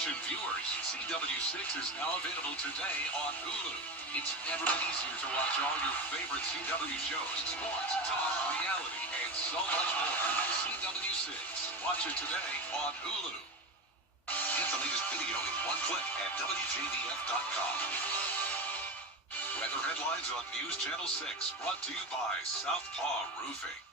attention viewers, CW6 is now available today on Hulu. It's never been easier to watch all your favorite CW shows, sports, talk, reality, and so much more. CW6. Watch it today on Hulu. Get the latest video in one click at WJBF.com. Weather headlines on News Channel 6, brought to you by Southpaw Roofing.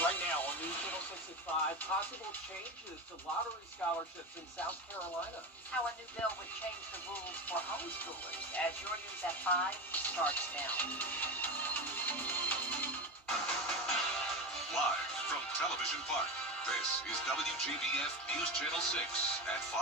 Right now on News Channel 6 at 5, possible changes to lottery scholarships in South Carolina. How a new bill would change the rules for homeschoolers as your News at 5 starts now. Live from Television Park, this is WJBF News Channel 6 at 5.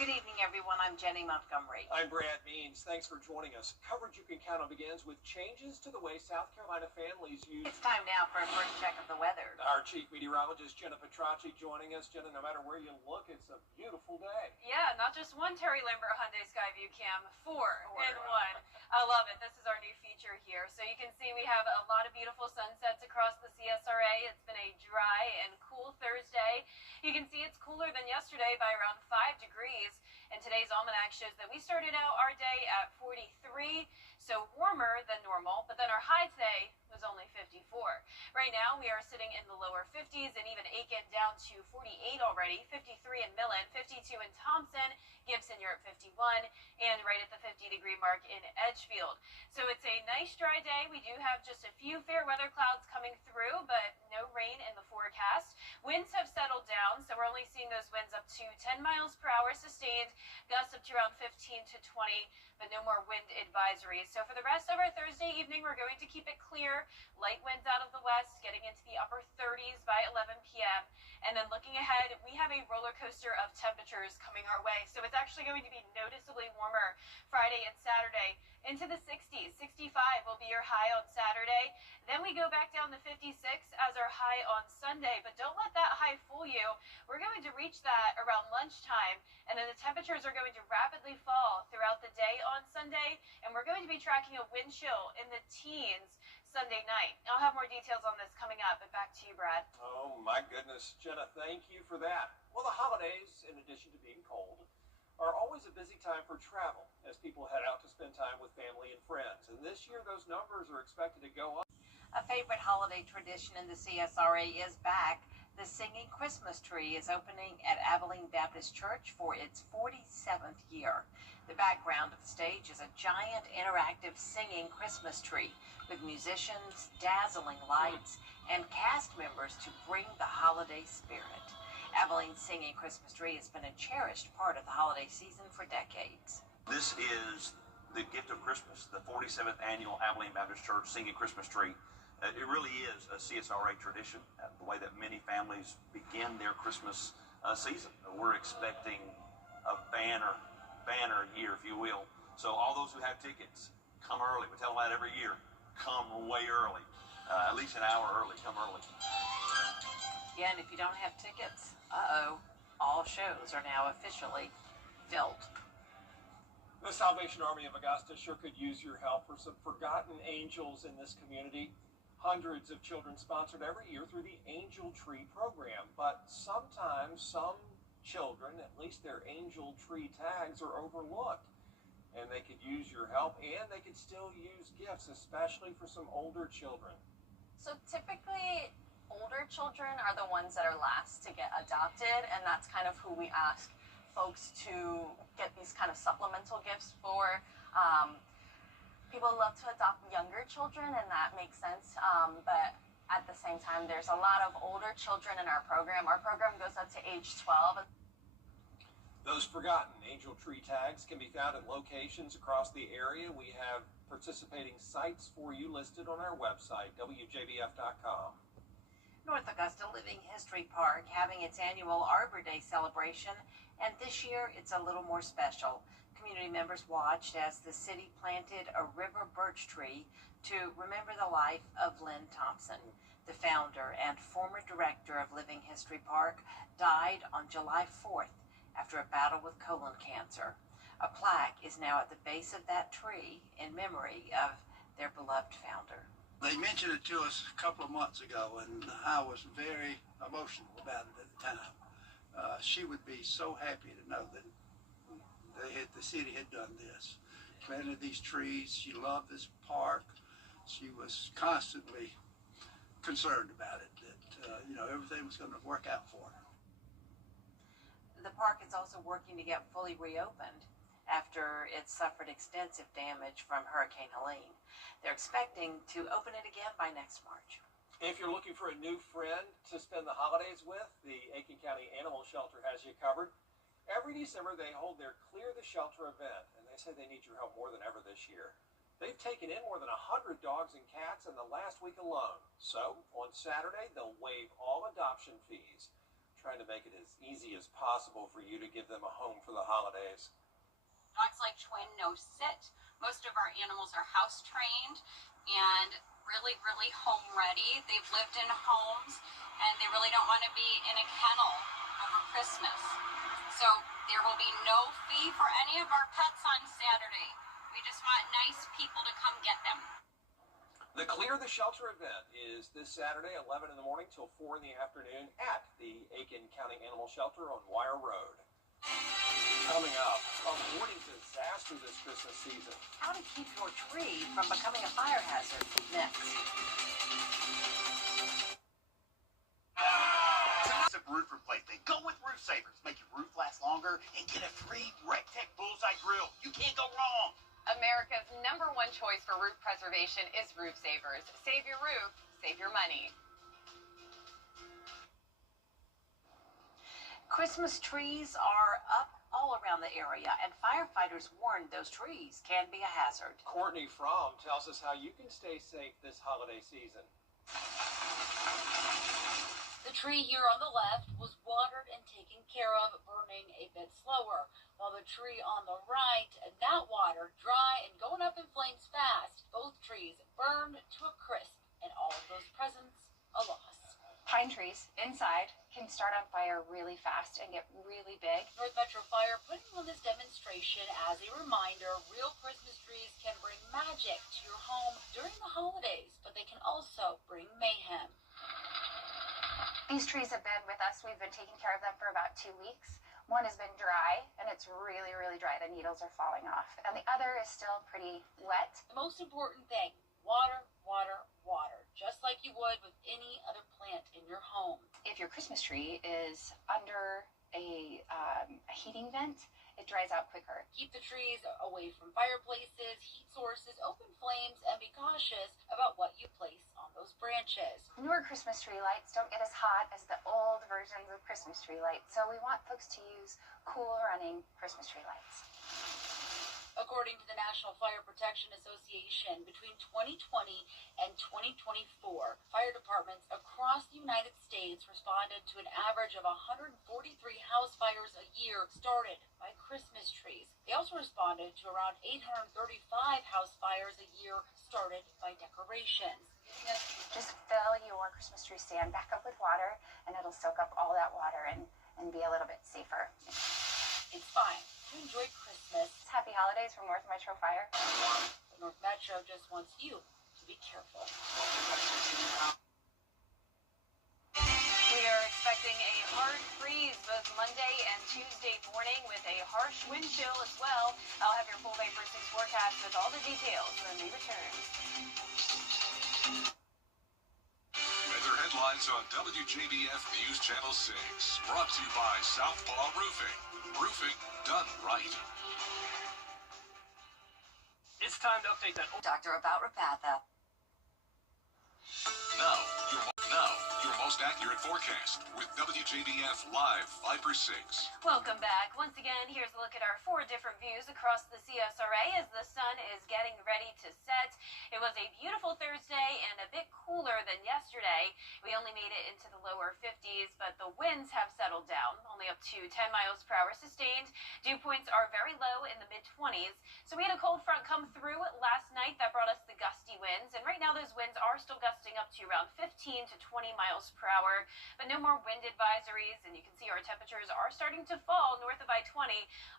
Good evening, everyone. I'm Jenny Montgomery. I'm Brad Means. Thanks for joining us. Coverage you can count on begins with changes to the way South Carolina families use... It's time now for a first check of the weather. Our chief meteorologist, Jenna Petracci, joining us. Jenna, no matter where you look, it's a beautiful day. Yeah, not just one Terry Lambert Hyundai Skyview cam, four in one. I love it. This is our new feature here. So you can see we have a lot of beautiful sunsets across the CSRA. It's been a dry and cool Thursday. You can see it's cooler than yesterday by around 5 degrees. And today's almanac shows that we started out our day at 43, so warmer than normal, but then our high today was only 54. Right now, we are sitting in the lower 50s, and even Aiken down to 48 already, 53 in Millen, 52 in Thompson, Gibson, you're at 51, and right at the 50-degree mark in Edgefield. So it's a nice dry day. We do have just a few fair weather clouds coming through, but no rain in the forecast. Winds have settled down, so we're only seeing those winds up to 10 miles per hour sustained, gusts up to around 15 to 20, but no more wind advisories. So for the rest of our Thursday evening, we're going to keep it clear. Light winds out of the west, getting into the upper 30s by 11 p.m. And then looking ahead, we have a roller coaster of temperatures coming our way. So it's actually going to be noticeably warmer Friday and Saturday into the 60s. 65 will be your high on Saturday. Then we go back down to 56 as our high on Sunday. But don't let that high fool you. We're going to reach that around lunchtime. And then the temperatures are going to rapidly fall throughout the day on Sunday. And we're going to be tracking a wind chill in the teens Sunday night. I'll have more details on this coming up, but back to you, Brad. Oh, my goodness. Jenna, thank you for that. Well, the holidays, in addition to being cold, are always a busy time for travel as people head out to spend time with family and friends. And this year, those numbers are expected to go up. A favorite holiday tradition in the CSRA is back. The Singing Christmas Tree is opening at Abilene Baptist Church for its 47th year. The background of the stage is a giant interactive singing Christmas tree with musicians, dazzling lights, and cast members to bring the holiday spirit. Abilene's Singing Christmas Tree has been a cherished part of the holiday season for decades. This is the gift of Christmas, the 47th annual Abilene Baptist Church Singing Christmas Tree. It really is a CSRA tradition, the way that many families begin their Christmas season. We're expecting a banner year, if you will. So all those who have tickets, come early. We tell them that every year. Come way early, at least an hour early. Come early. Yeah, and if you don't have tickets, all shows are now officially filled. The Salvation Army of Augusta sure could use your help for some forgotten angels in this community. Hundreds of children sponsored every year through the Angel Tree program, but sometimes some children, at least their Angel Tree tags, are overlooked. And they could use your help, and they could still use gifts, especially for some older children. So typically, older children are the ones that are last to get adopted, and that's kind of who we ask folks to get these kind of supplemental gifts for. People love to adopt younger children, and that makes sense, but at the same time, there's a lot of older children in our program. Our program goes up to age 12. Those forgotten Angel Tree tags can be found at locations across the area. We have participating sites for you listed on our website, WJBF.com. North Augusta Living History Park having its annual Arbor Day celebration, and this year it's a little more special. Community members watched as the city planted a river birch tree to remember the life of Lynn Thompson. The founder and former director of Living History Park died on July 4th after a battle with colon cancer. A plaque is now at the base of that tree in memory of their beloved founder. They mentioned it to us a couple of months ago, and I was very emotional about it at the time. She would be so happy to know that the city had done this, planted these trees. She loved this park. She was constantly concerned about it, that everything was going to work out for her. The park is also working to get fully reopened after it suffered extensive damage from Hurricane Helene. They're expecting to open it again by next March. If you're looking for a new friend to spend the holidays with, the Aiken County Animal Shelter has you covered. Every December, they hold their Clear the Shelter event, and they say they need your help more than ever this year. They've taken in more than 100 dogs and cats in the last week alone. So, on Saturday, they'll waive all adoption fees, trying to make it as easy as possible for you to give them a home for the holidays. Dogs like Twin no sit. Most of our animals are house trained and really, really home ready. They've lived in homes and they really don't want to be in a kennel over Christmas. So there will be no fee for any of our pets on Saturday. We just want nice people to come get them. The Clear the Shelter event is this Saturday, 11 in the morning till 4 in the afternoon at the Aiken County Animal Shelter on Wire Road. Coming up, avoiding disaster this Christmas season. How to keep your tree from becoming a fire hazard. Next. Roof replacement. Go with Roof Savers. Make your roof last longer and get a free RecTech Bullseye Grill. You can't go wrong. America's #1 choice for roof preservation is Roof Savers. Save your roof, save your money. Christmas trees are up all around the area, and firefighters warned those trees can be a hazard. Courtney Fromm tells us how you can stay safe this holiday season. The tree here on the left was watered and taken care of, burning a bit slower, while the tree on the right, not watered, dry, and going up in flames fast. Both trees burned to a crisp, and all of those presents a loss. Pine trees inside can start on fire really fast and get really big. North Metro Fire putting on this demonstration as a reminder, real Christmas trees can bring magic to your home during the holidays, but they can also bring mayhem. These trees have been with us. We've been taking care of them for about 2 weeks. One has been dry, and it's really, really dry. The needles are falling off. And the other is still pretty wet. The most important thing, water, water, water, just like you would with any other plant in your home. If your Christmas tree is under a heating vent, it dries out quicker. Keep the trees away from fireplaces, heat sources, open flames, and be cautious about what you place on those branches. Newer Christmas tree lights don't get as hot as the old versions of Christmas tree lights, so we want folks to use cool running Christmas tree lights. According to the National Fire Protection Association, between 2020 and 2024, fire departments across the United States responded to an average of 143 house fires a year started by Christmas trees. They also responded to around 835 house fires a year started by decorations. Just fill your Christmas tree stand back up with water, and it'll soak up all that water and be a little bit safer. It's fine to enjoy Christmas. Happy holidays from North Metro Fire. But North Metro just wants you to be careful. We are expecting a hard freeze both Monday and Tuesday morning with a harsh wind chill as well. I'll have your full day for 6 forecast with all the details when we return. Weather headlines on WJBF News Channel 6. Brought to you by Southpaw Roofing. Roofing done right. It's time to update that. Doctor about Repatha. Now, your most accurate forecast with WJBF Live 5/6. Welcome back. Once again, here's a look at our 4 different views across the CSRA as the sun is getting ready to set. It was a beautiful Thursday and a bit cooler than yesterday. We only made it into the lower 50s, but the winds have settled down, only up to 10 miles per hour sustained. Dew points are very low in the mid-20s. So we had a cold front come through last night that brought us the gusty winds, and right now those winds are still gusting up to around 15 to 20 miles per hour, but no more wind advisories. And you can see our temperatures are starting to fall north of I-20,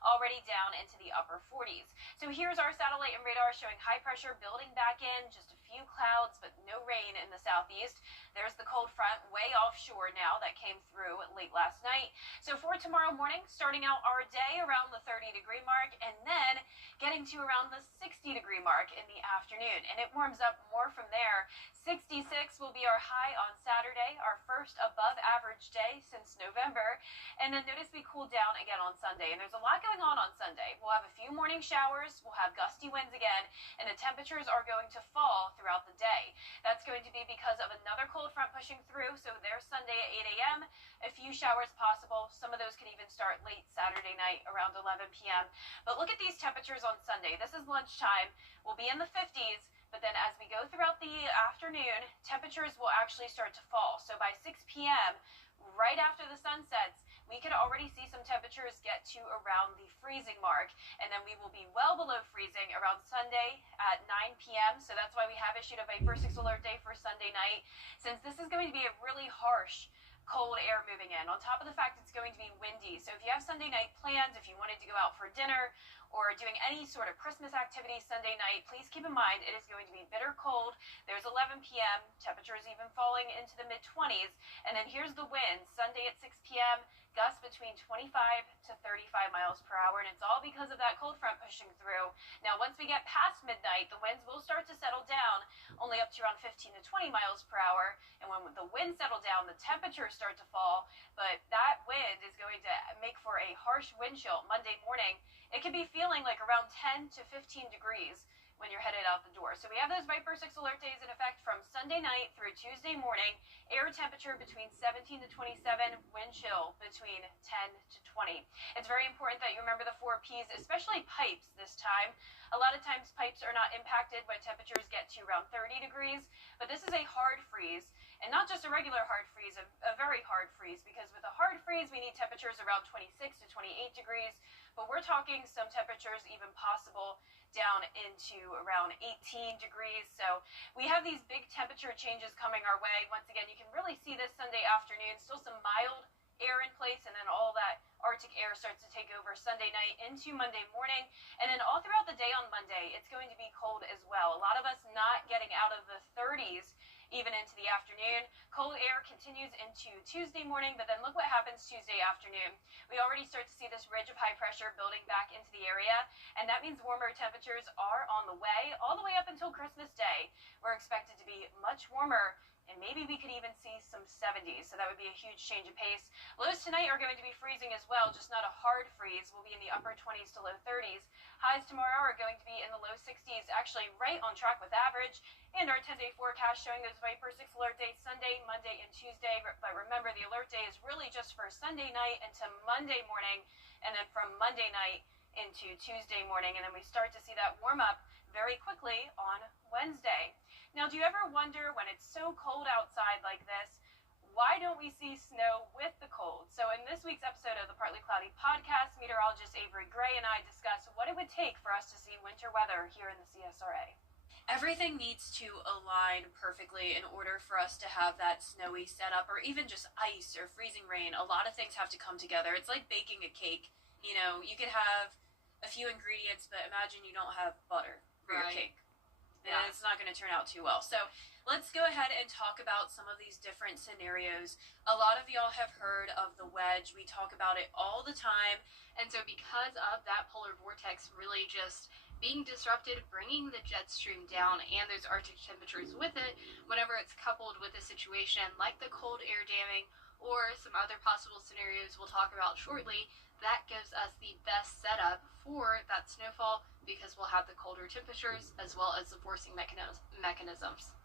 already down into the upper 40s. So here's our satellite and radar showing high pressure building back in, just a few clouds, but no rain in the southeast. There's the cold front way offshore now that came through late last night. So for tomorrow morning, starting out our day around the 30-degree mark, and then getting to around the 60-degree mark in the afternoon. And it warms up more from there. 66 will be our high on Saturday, our first above average day since November. And then notice we cool down again on Sunday. And there's a lot going on Sunday. We'll have a few morning showers, we'll have gusty winds again, and the temperatures are going to fall throughout the day. That's going to be because of another cold front pushing through. So there's Sunday at 8 a.m. A few showers possible. Some of those can even start late Saturday night around 11 p.m. But look at these temperatures on Sunday. This is lunchtime. We'll be in the 50s. But then as we go throughout the afternoon, temperatures will actually start to fall. So by 6 p.m., right after the sun sets, we could already see some temperatures get to around the freezing mark. And then we will be well below freezing around Sunday at 9 p.m. So that's why we have issued a Viper 6 alert day for Sunday night, since this is going to be a really harsh cold air moving in, on top of the fact it's going to be windy. So if you have Sunday night plans, if you wanted to go out for dinner or doing any sort of Christmas activity Sunday night, please keep in mind it is going to be bitter cold. There's 11 p.m., temperatures even falling into the mid-20s. And then here's the wind, Sunday at 6 p.m., gusts between 25 to 35 miles per hour, and it's all because of that cold front pushing through. Now, once we get past midnight, the winds will start to settle down, only up to around 15 to 20 miles per hour. And when the winds settle down, the temperatures start to fall, but that wind is going to make for a harsh wind chill Monday morning. It could be feeling like around 10 to 15 degrees when you're headed out the door. So we have those Viper 6 alert days in effect from Sunday night through Tuesday morning. Air temperature between 17 to 27, wind chill between 10 to 20. It's very important that you remember the 4 Ps, especially pipes this time. A lot of times pipes are not impacted when temperatures get to around 30 degrees, but this is a hard freeze. And not just a regular hard freeze, a very hard freeze, because with a hard freeze, we need temperatures around 26 to 28 degrees, but we're talking some temperatures even possible down into around 18 degrees. So we have these big temperature changes coming our way. Once again, you can really see this Sunday afternoon, still some mild air in place, and then all that Arctic air starts to take over Sunday night into Monday morning. And then all throughout the day on Monday, it's going to be cold as well. A lot of us not getting out of the 30s even into the afternoon. Cold air continues into Tuesday morning, but then look what happens Tuesday afternoon. We already start to see this ridge of high pressure building back into the area, and that means warmer temperatures are on the way, all the way up until Christmas Day. We're expected to be much warmer, and maybe we could even see some 70s, so that would be a huge change of pace. Lows tonight are going to be freezing as well, just not a hard freeze. We'll be in the upper 20s to low 30s. Highs tomorrow are going to be in the low 60s, actually right on track with average. And our 10-day forecast showing those Viper 6 alert days Sunday, Monday, and Tuesday. But remember, the alert day is really just for Sunday night into Monday morning, and then from Monday night into Tuesday morning. And then we start to see that warm up very quickly on Wednesday. Now, do you ever wonder, when it's so cold outside like this, why don't we see snow with the cold? So in this week's episode of the Partly Cloudy podcast, meteorologist Avery Gray and I discuss what it would take for us to see winter weather here in the CSRA. Everything needs to align perfectly in order for us to have that snowy setup, or even just ice or freezing rain. A lot of things have to come together. It's like baking a cake. You know, you could have a few ingredients, but imagine you don't have butter for your cake. And it's not going to turn out too well. So let's go ahead and talk about some of these different scenarios. A lot of y'all have heard of the wedge. We talk about it all the time. And so because of that polar vortex really just being disrupted, bringing the jet stream down, and those Arctic temperatures with it, whenever it's coupled with a situation like the cold air damming or some other possible scenarios we'll talk about shortly, that gives us the best setup for that snowfall, because we'll have the colder temperatures as well as the forcing mechanisms.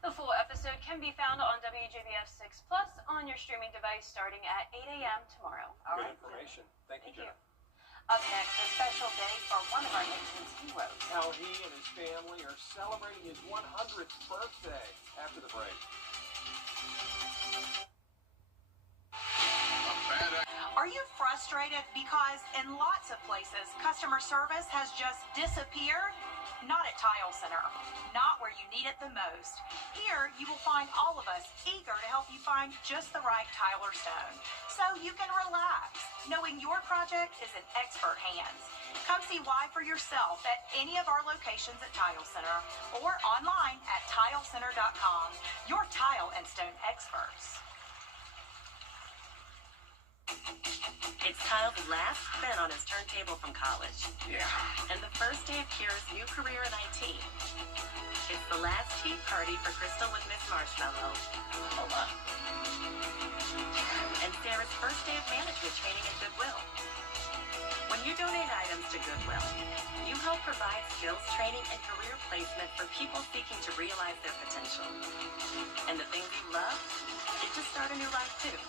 The full episode can be found on WJBF 6 Plus on your streaming device starting at 8 a.m. tomorrow. Good information. Thank you, Jenna. Up next, a special day for one of our nation's heroes. How he and his family are celebrating his 100th birthday after the break. Are you frustrated because in lots of places customer service has just disappeared? Not at Tile Center. Not where you need it the most. Here, you will find all of us eager to help you find just the right tile or stone, so you can relax, knowing your project is in expert hands. Come see why for yourself at any of our locations at Tile Center or online at tilecenter.com. Your tile and stone experts. It's Kyle's last spin on his turntable from college. Yeah. And the first day of Kira's new career in IT. It's the last tea party for Crystal with Miss Marshmallow. Hold on. And Sarah's first day of management training at Goodwill. When you donate items to Goodwill, you help provide skills training and career placement for people seeking to realize their potential. And the things you love, it just start a new life too.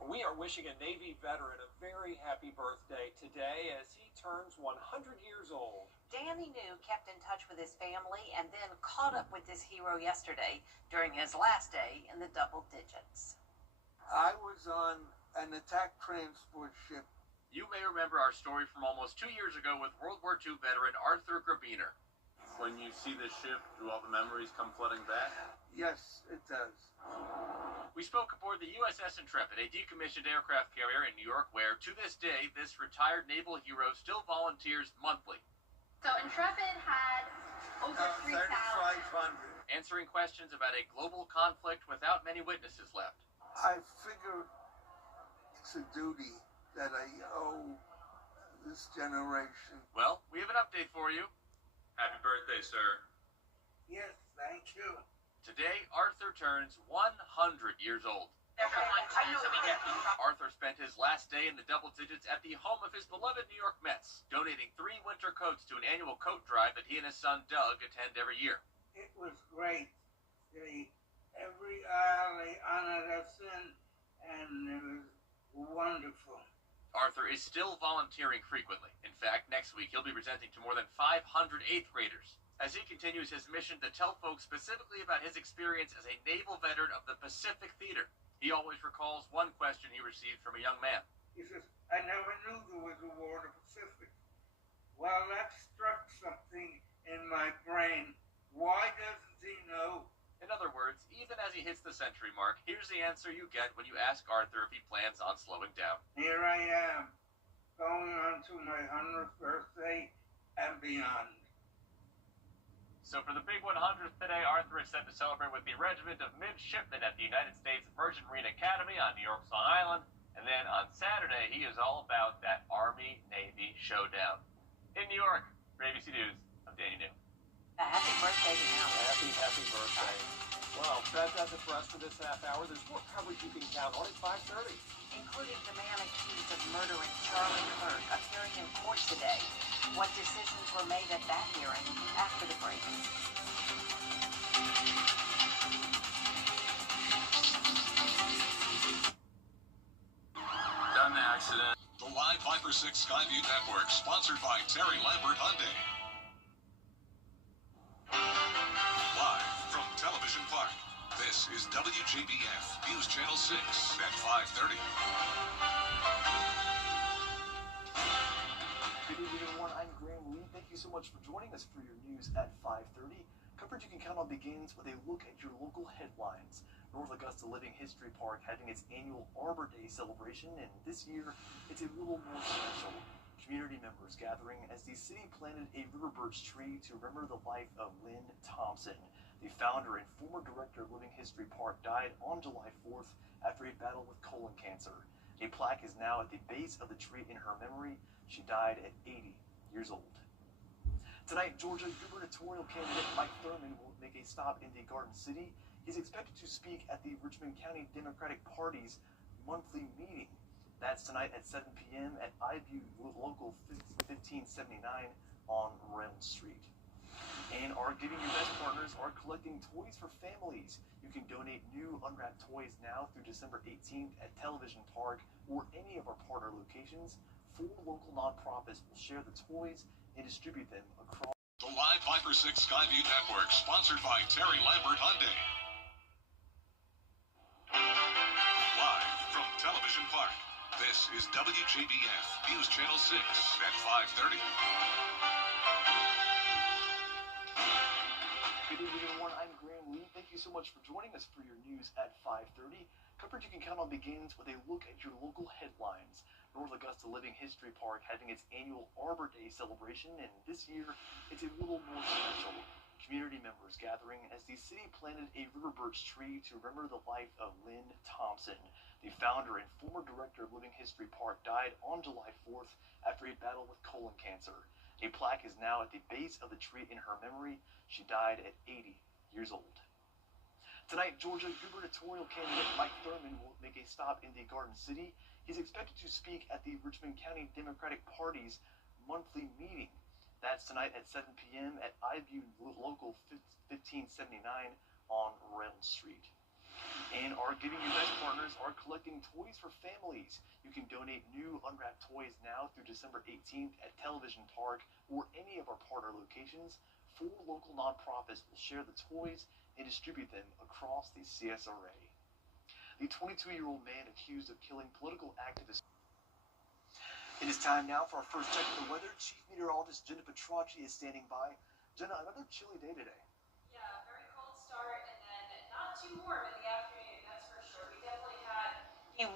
We are wishing a Navy veteran a very happy birthday today as he turns 100 years old. Danny New kept in touch with his family and then caught up with this hero yesterday during his last day in the double digits. I was on an attack transport ship. You may remember our story from almost 2 years ago with World War II veteran Arthur Grabiner. When you see this ship, do all the memories come flooding back? Yes, it does. We spoke aboard the USS Intrepid, a decommissioned aircraft carrier in New York, where, to this day, this retired naval hero still volunteers monthly. So Intrepid had over 3,000. 3,500. Answering questions about a global conflict without many witnesses left. I figure it's a duty that I owe this generation. Well, we have an update for you. Happy birthday, sir. Yes, thank you. Today, Arthur turns 100 years old. Arthur spent his last day in the double digits at the home of his beloved New York Mets, donating 3 winter coats to an annual coat drive that he and his son Doug attend every year. It was great. Every aisle they honored us in, and it was wonderful. Arthur is still volunteering frequently. In fact, next week he'll be presenting to more than 500 8th graders as he continues his mission to tell folks specifically about his experience as a naval veteran of the Pacific Theater. He always recalls one question he received from a young man. He says, I never knew there was a war in the Pacific. Well, that struck something in my brain. Why doesn't he know? In other words, even as he hits the century mark, here's the answer you get when you ask Arthur if he plans on slowing down. Here I am, going on to my 100th birthday and beyond. So for the big 100th today, Arthur is set to celebrate with the Regiment of Midshipmen at the United States Virgin Marine Academy on New York's Long Island. And then on Saturday, he is all about that Army-Navy showdown. In New York, for ABC News, I'm Danny New. Happy birthday to him. Happy birthday. Well, that does it for us for this half hour. There's more coverage you can count on at 5:30. Including the man accused of murdering Charlie Kirk appearing in court today. What decisions were made at that hearing after the break. Done the accident. The Live Viper 6 Skyview Network, sponsored by Terry Lambert Hyundai. Live from Television Park, this is WJBF News Channel 6 at 5:30. Good evening, everyone. I'm Graham Lee. Thank you so much for joining us for your news at 5:30. Coverage you can count on begins with a look at your local headlines. North Augusta Living History Park having its annual Arbor Day celebration, and this year it's a little more special. Community members gathering as the city planted a river birch tree to remember the life of Lynn Thompson. The founder and former director of Living History Park died on July 4th after a battle with colon cancer. A plaque is now at the base of the tree in her memory. She died at 80 years old. Tonight, Georgia gubernatorial candidate Mike Thurman will make a stop in the Garden City. He's expected to speak at the Richmond County Democratic Party's monthly meeting. That's tonight at 7 p.m. at iView Local 1579 on Reynolds Street. And our Giving Your Best partners are collecting toys for families. You can donate new unwrapped toys now through December 18th at Television Park or any of our partner locations. 4 local nonprofits will share the toys and distribute them across. The Live Viper 6 Skyview Network, sponsored by Terry Lambert Hyundai. Live from Television Park, This is WJBF News Channel 6 at 5:30. Good evening, everyone. I'm Graham Lee. Thank you so much for joining us for your news at 5:30. Coverage you can count on begins with a look at your local headlines. North Augusta Living History Park having its annual Arbor Day celebration, and this year it's a little more special. Community members gathering as the city planted a river birch tree to remember the life of Lynn Thompson. The founder and former director of Living History Park died on July 4th after a battle with colon cancer. A plaque is now at the base of the tree in her memory. She died at 80 years old. Tonight, Georgia gubernatorial candidate Mike Thurmond will make a stop in the Garden City. He's expected to speak at the Richmond County Democratic Party's monthly meeting. That's tonight at 7 p.m. at IView Local 1579 on Reynolds Street. And our Giving You Best partners are collecting toys for families. You can donate new unwrapped toys now through December 18th at Television Park or any of our partner locations. 4 local nonprofits will share the toys and distribute them across the CSRA. The 22-year-old man accused of killing political activists. It is time now for our first check of the weather. Chief Meteorologist Jenna Petracci is standing by. Jenna, another chilly day today. Yeah, very cold start and then not too warm in the afternoon, that's for sure. We definitely had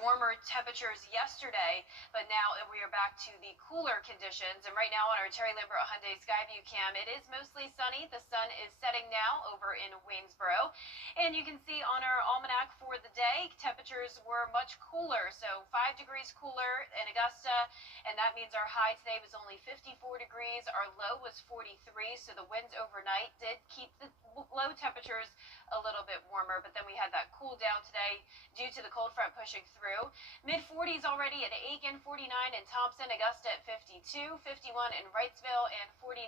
warmer temperatures yesterday, but now we are back to the cooler conditions. And right now on our Terry Lambert Hyundai Skyview cam, it is mostly sunny. The sun is setting now over in Waynesboro. And you can see on our almanac for the day, temperatures were much cooler. So 5 degrees cooler in Augusta, and that means our high today was only 54 degrees. Our low was 43, so the winds overnight did keep the low temperatures a little bit warmer, but then we had that cool down today due to the cold front pushing through. Mid-40s already at Aiken, 49 in Thompson, Augusta at 52, 51 in Wrightsville, and 49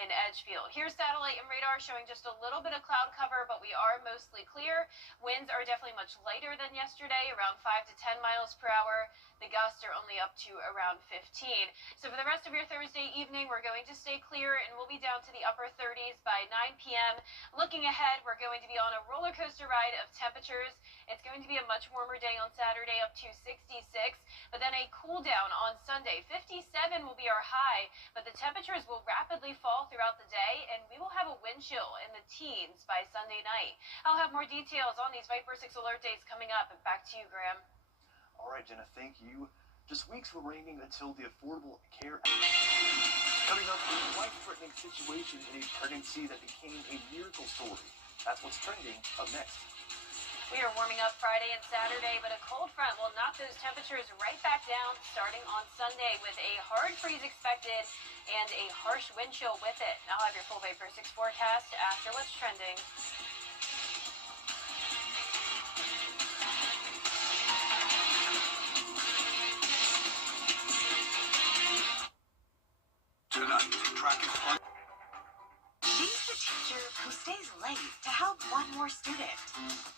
in Edgefield. Here's satellite and radar showing just a little bit of cloud cover, but we are mostly clear. Winds are definitely much lighter than yesterday, around 5 to 10 miles per hour. The gusts are only up to around 15. So for the rest of your Thursday evening, we're going to stay clear and we'll be down to the upper 30s by 9 p.m. Looking ahead, we're going to be on a roller coaster ride of temperatures. It's going to be a much warmer day on Saturday, up to 66, but then a cool down on Sunday. 57 will be our high, but the temperatures will rapidly fall throughout the day, and we will have a wind chill in the teens by Sunday night. I'll have more details on these Viper 6 alert days coming up. Back to you, Graham. All right, Jenna, thank you. Just weeks remaining until the Affordable Care Act. Coming up, a life-threatening situation in a pregnancy that became a miracle story. That's what's trending up next. We are warming up Friday and Saturday, but a cold front will knock those temperatures right back down starting on Sunday with a hard freeze expected and a harsh wind chill with it. I'll have your full Vapor 6 forecast after what's trending. Tonight, track is fun. She's the teacher who stays late to help one more student.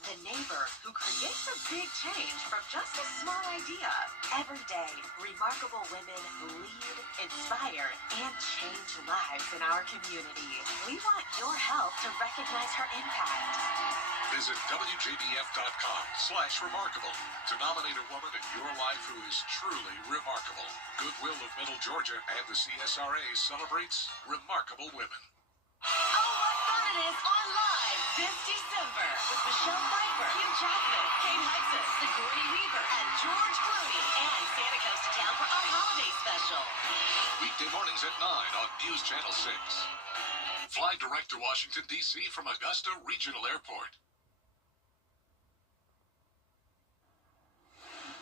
The neighbor who creates a big change from just a small idea. Every day, remarkable women lead, inspire, and change lives in our community. We want your help to recognize her impact. Visit WJBF.com/remarkable to nominate a woman in your life who is truly remarkable. Goodwill of Middle Georgia and the CSRA celebrates remarkable women. Oh, what fun it is on Live this December with Michelle Pfeiffer, Hugh Jackman, Kate Hudson, Sigourney Weaver, and George Clooney. And Santa comes to town for our holiday special. Weekday mornings at 9 on News Channel 6. Fly direct to Washington, D.C. from Augusta Regional Airport.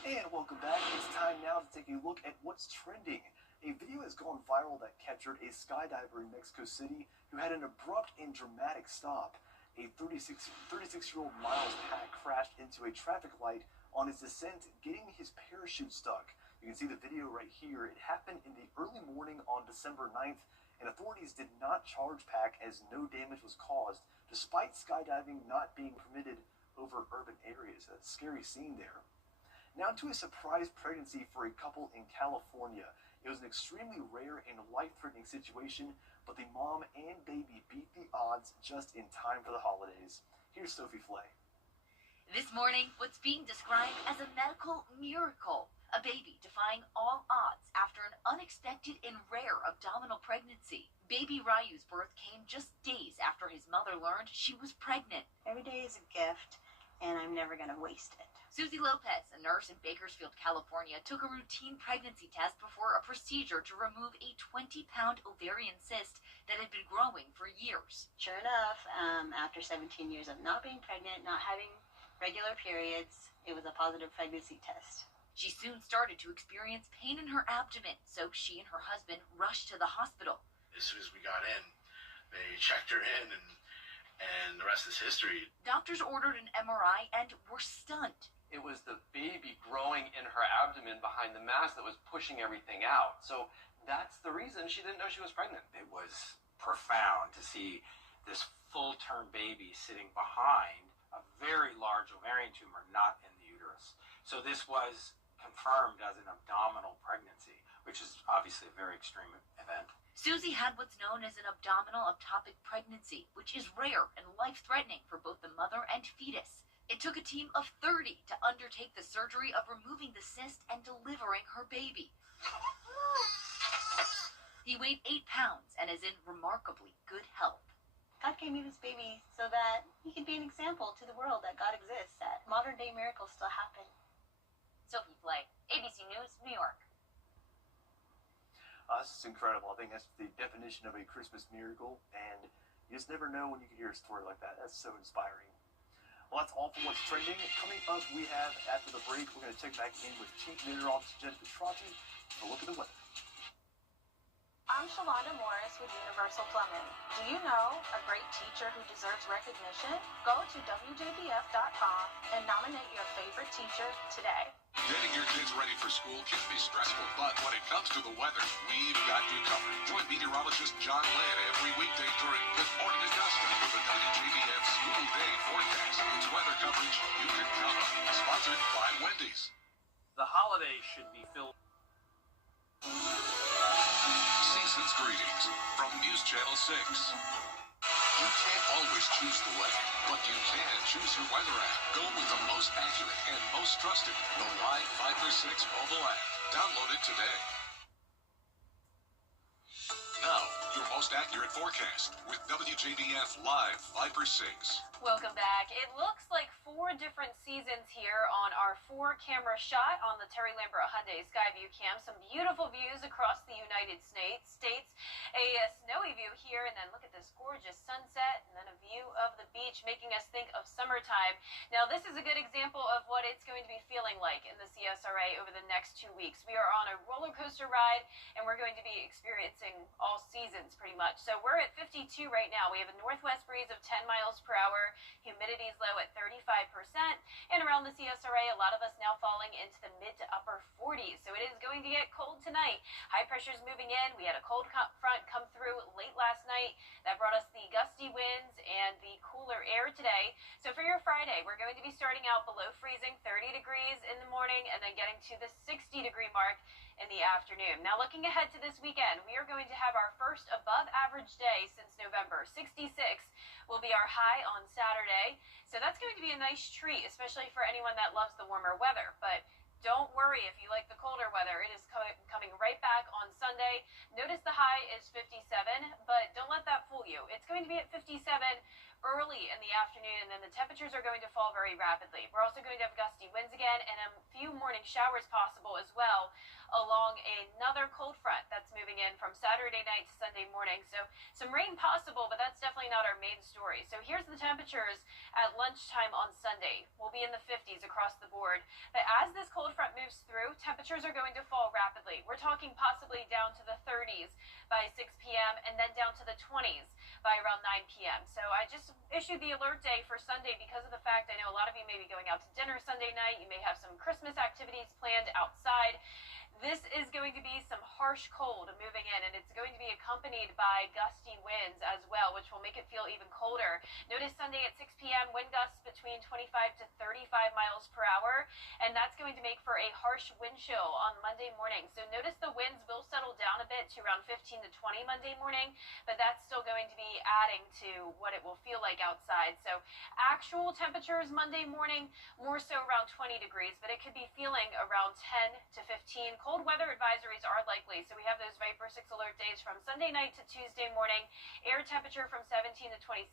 And welcome back. It's time now to take a look at what's trending. A video has gone viral that captured a skydiver in Mexico City who had an abrupt and dramatic stop. A 36-year-old Miles Pack crashed into a traffic light on his descent, getting his parachute stuck. You can see the video right here. It happened in the early morning on December 9th, and authorities did not charge Pack as no damage was caused, despite skydiving not being permitted over urban areas. A scary scene there. Now to a surprise pregnancy for a couple in California. It was an extremely rare and life-threatening situation, but the mom and baby beat the odds just in time for the holidays. Here's Sophie Flay. This morning, what's being described as a medical miracle. A baby defying all odds after an unexpected and rare abdominal pregnancy. Baby Ryu's birth came just days after his mother learned she was pregnant. Every day is a gift, and I'm never going to waste it. Susie Lopez, a nurse in Bakersfield, California, took a routine pregnancy test before a procedure to remove a 20-pound ovarian cyst that had been growing for years. Sure enough, after 17 years of not being pregnant, not having regular periods, it was a positive pregnancy test. She soon started to experience pain in her abdomen, so she and her husband rushed to the hospital. As soon as we got in, they checked her in, and the rest is history. Doctors ordered an MRI and were stunned. It was the baby growing in her abdomen behind the mass that was pushing everything out. So that's the reason she didn't know she was pregnant. It was profound to see this full-term baby sitting behind a very large ovarian tumor, not in the uterus. So this was confirmed as an abdominal pregnancy, which is obviously a very extreme event. Susie had what's known as an abdominal ectopic pregnancy, which is rare and life-threatening for both the mother and fetus. It took a team of 30 to undertake the surgery of removing the cyst and delivering her baby. He weighed 8 pounds and is in remarkably good health. God gave me this baby so that he could be an example to the world that God exists, that modern-day miracles still happen. Sophie Flay, ABC News, New York. This is incredible. I think that's the definition of a Christmas miracle, and you just never know when you can hear a story like that. That's so inspiring. Well, that's all for what's trending. Coming up, we have, after the break, we're going to check back in with Chief Meteorologist Jennifer Petrocchi for a look at the weather. I'm Shalonda Morris with Universal Plumbing. Do you know a great teacher who deserves recognition? Go to WJBF.com and nominate your favorite teacher today. Getting your kids ready for school can be stressful, but when it comes to the weather, we've got you covered. Join meteorologist John Land every weekday during Good Morning Augusta for the WJBF School Day Forecast. It's weather coverage you can count on. Sponsored by Wendy's. The holidays should be filled. Season's greetings from News Channel 6. You can't always choose the weather, but you can choose your weather app. Go with the most accurate and most trusted, the Live 536 mobile app. Download it today. Now, your most accurate forecast with WJBF Live 536. Welcome back. It looks like 4 different seasons here on our 4-camera shot on the Terry Lambert Hyundai Skyview Cam. Some beautiful views across the United States. A snowy view here, and then look at this gorgeous sunset, and then a view of the beach, making us think of summertime. Now, this is a good example of what it's going to be feeling like in the CSRA over the next 2 weeks. We are on a roller coaster ride, and we're going to be experiencing all seasons pretty much. So we're at 52 right now. We have a northwest breeze of 10 miles per hour. Humidity is low at 35%. And around the CSRA, a lot of us now falling into the mid to upper 40s. So it is going to get cold tonight. High pressure is moving in. We had a cold front come through late last night. That brought us the gusty winds and the cooler air today. So for your Friday, we're going to be starting out below freezing, 30 degrees in the morning, and then getting to the 60-degree mark in the afternoon. Now, looking ahead to this weekend, we are going to have our first above average day since November. 66 will be our high on Saturday. So that's going to be a nice treat, especially for anyone that loves the warmer weather. But don't worry if you like the colder weather. It is coming right back on Sunday. Notice the high is 57, but don't let that fool you. It's going to be at 57 early in the afternoon, and then the temperatures are going to fall very rapidly. We're also going to have gusty winds again, and a few morning showers possible as well, along another cold front that's moving in from Saturday night to Sunday morning. So some rain possible, but that's definitely not our main story. So here's the temperatures at lunchtime on Sunday. We'll be in the 50s across the board. But as this cold front moves through, temperatures are going to fall rapidly. We're talking possibly down to the 30s by 6 p.m. and then down to the 20s by around 9 p.m. So I just issued the alert day for Sunday because of the fact I know a lot of you may be going out to dinner Sunday night. You may have some Christmas activities planned outside. This is going to be some harsh cold moving in, and it's going to be accompanied accompanied by gusty winds as well, which will make it feel even colder. Notice Sunday at 6 p.m. wind gusts between 25 to 35 miles per hour, and that's going to make for a harsh wind chill on Monday morning. So notice the winds will settle down a bit to around 15 to 20 Monday morning, but that's still going to be adding to what it will feel like outside. So actual temperatures Monday morning, more so around 20 degrees, but it could be feeling around 10 to 15. Cold weather advisories are likely, so we have those Viper 6 alert days from Sunday night to Tuesday morning. Air temperature from 17 to 27,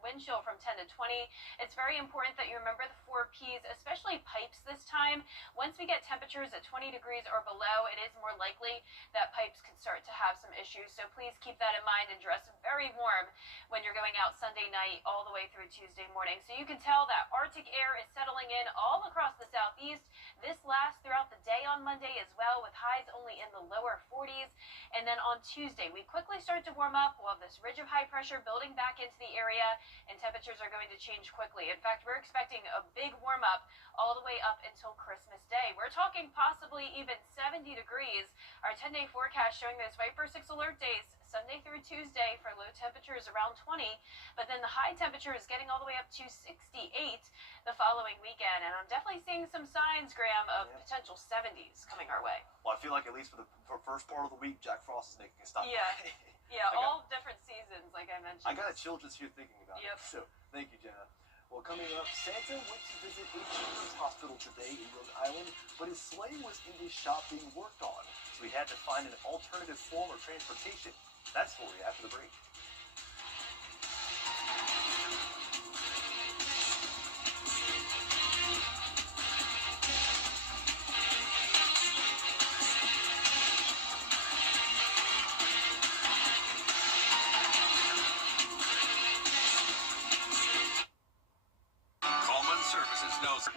wind chill from 10 to 20. It's very important that you remember the 4 Ps, especially pipes this time. Once we get temperatures at 20 degrees or below, it is more likely that pipes could start to have some issues, so please keep that in mind and dress very warm when you're going out Sunday night all the way through Tuesday morning. So you can tell that Arctic air is settling in all across the southeast. This lasts throughout the day on Monday as well, with highs only in the lower 40s. And then on Tuesday, we quickly start to warm up. We'll have this ridge of high pressure building back into the area, and temperatures are going to change quickly. In fact, we're expecting a big warm up all the way up until Christmas Day. We're talking possibly even 70 degrees. Our 10-day forecast showing those Viper 6 alert days Sunday through Tuesday for low temperatures around 20, but then the high temperature is getting all the way up to 68 the following weekend, and I'm definitely seeing some signs, Graham, of potential 70s coming our way. Well, I feel like at least for the first part of the week, Jack Frost is making a stop. Yeah, yeah, all different seasons, like I mentioned. I got a chill just here thinking about it. So, thank you, Jenna. Well, coming up, Santa went to visit a children's hospital today in Rhode Island, but his sleigh was in the shop being worked on, so he had to find an alternative form of transportation. That's for you after the break. Coleman Services knows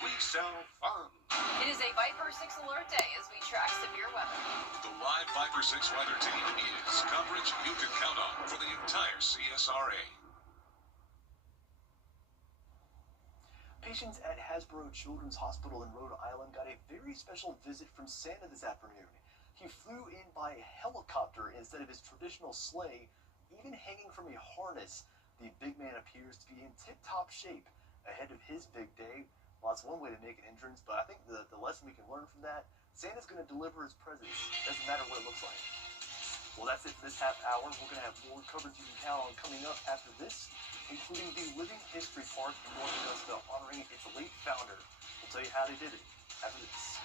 we sell fun. It is a Viper 6 alert day as we track severe weather. The live Viper 6 weather team is coverage you can count on for the entire CSRA. Patients at Hasbro Children's Hospital in Rhode Island got a very special visit from Santa this afternoon. He flew in by helicopter instead of his traditional sleigh, even hanging from a harness. The big man appears to be in tip-top shape ahead of his big day. Well, that's one way to make an entrance, but I think the lesson we can learn from that, Santa's going to deliver his presents. Doesn't matter what it looks like. Well, that's it for this half hour. We're going to have more coverage you can count on coming up after this, including the Living History Park in North Augusta honoring its late founder. We'll tell you how they did it after this.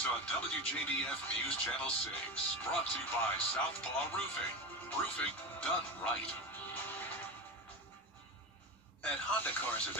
On WJBF News Channel 6, brought to you by Southpaw Roofing. Roofing done right. At Honda Cars of